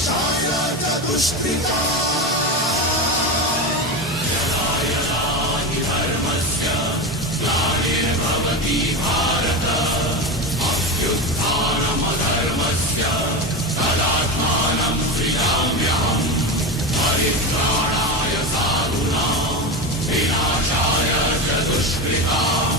विनाशाय च दुष्कृता यदा यदा हि धर्मस्य ग्लानिर्भवति भारत अभ्युत्थानमधर्मस्य तदात्मानं सृजाम्यहम् परित्राणाय साधूनां विनाशाय च दुष्कृताम्